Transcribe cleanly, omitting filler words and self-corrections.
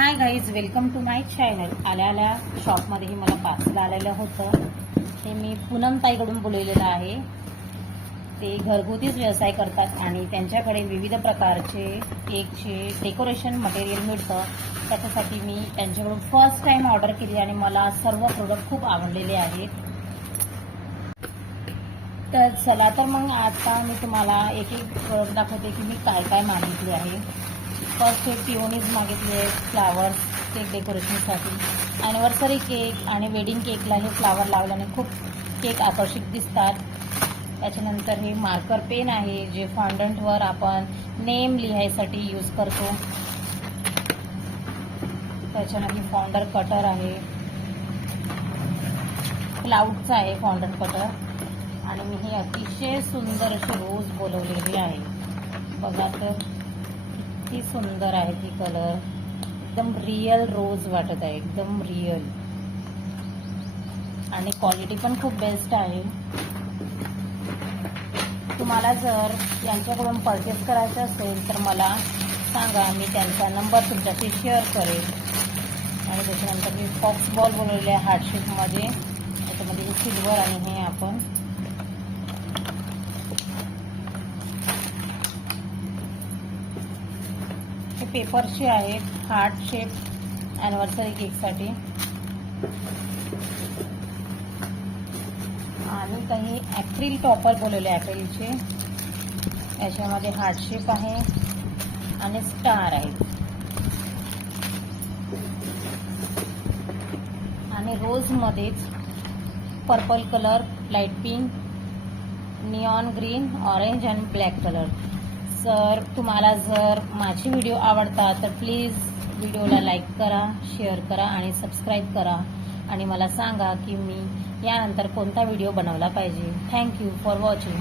High guys, welcome to my channel. आल्या शॉपमध्येही मला पार्सल आलेलं होतं. हे मी पूनम ताईकडून बोलवलेलं आहे. ते घरगुतीच व्यवसाय करतात आणि त्यांच्याकडे विविध प्रकारचे केकचे डेकोरेशन मटेरियल मिळतं. त्याच्यासाठी मी त्यांच्याकडून फर्स्ट टाइम ऑर्डर केली आणि मला सर्व प्रोडक्ट खूप आवडलेले आहेत. तर चला तर मग आता मी तुम्हाला एक एक प्रोडक्ट दाखवते की मी काय काय मागितले आहे. फर्स्ट हे पिओनीज मागितले आहेत, फ्लावर्स केक डेकोरेशनसाठी. ॲनिव्हर्सरी केक आणि वेडिंग केकला हे फ्लावर लावल्याने खूप केक आकर्षित दिसतात. त्याच्यानंतर हे मार्कर पेन आहे जे फॉन्डंटवर आपण नेम लिहायसाठी यूज करतो. त्याच्यानंतर फाउंडर कटर आहे, क्लाउडचा आहे फाउंडर कटर. आणि मी हे अतिशय सुंदर असे रोज बोलवलेले आहे. बघा तर किती सुंदर आहे ती कलर. एकदम रिअल रोज वाटत आहे, एकदम रिअल. आणि क्वालिटी पण खूप बेस्ट आहे. तुम्हाला जर यांच्याकडून परचेस करायचं असेल तर मला सांगा, मी त्यांचा नंबर तुमच्याशी शेअर करेल. आणि त्याच्यानंतर मी फॉक्स बॉल बोलवलेले आहे हार्ट शेपमध्ये. त्याच्यामध्ये सिल्वर आणि हे आपण हे पेपरचे आहेत हार्ट शेप ॲनिव्हर्सरी केकसाठी. आणि काही ॲक्रिल टॉपर बोलवले ॲक्रिलचे. याच्यामध्ये हार्ट शेप आहे आणि स्टार आहे. आणि रोजमध्येच purple colour, light pink, neon green, orange आणि ब्लॅक कलर. सर तुम्हाला जर माझे व्हिडिओ आवडतात तर प्लीज व्हिडिओला लाईक करा, शेअर करा आणि सबस्क्राईब करा. आणि मला सांगा की मी यानंतर कोणता व्हिडिओ बनवला पाहिजे. Thank you for watching.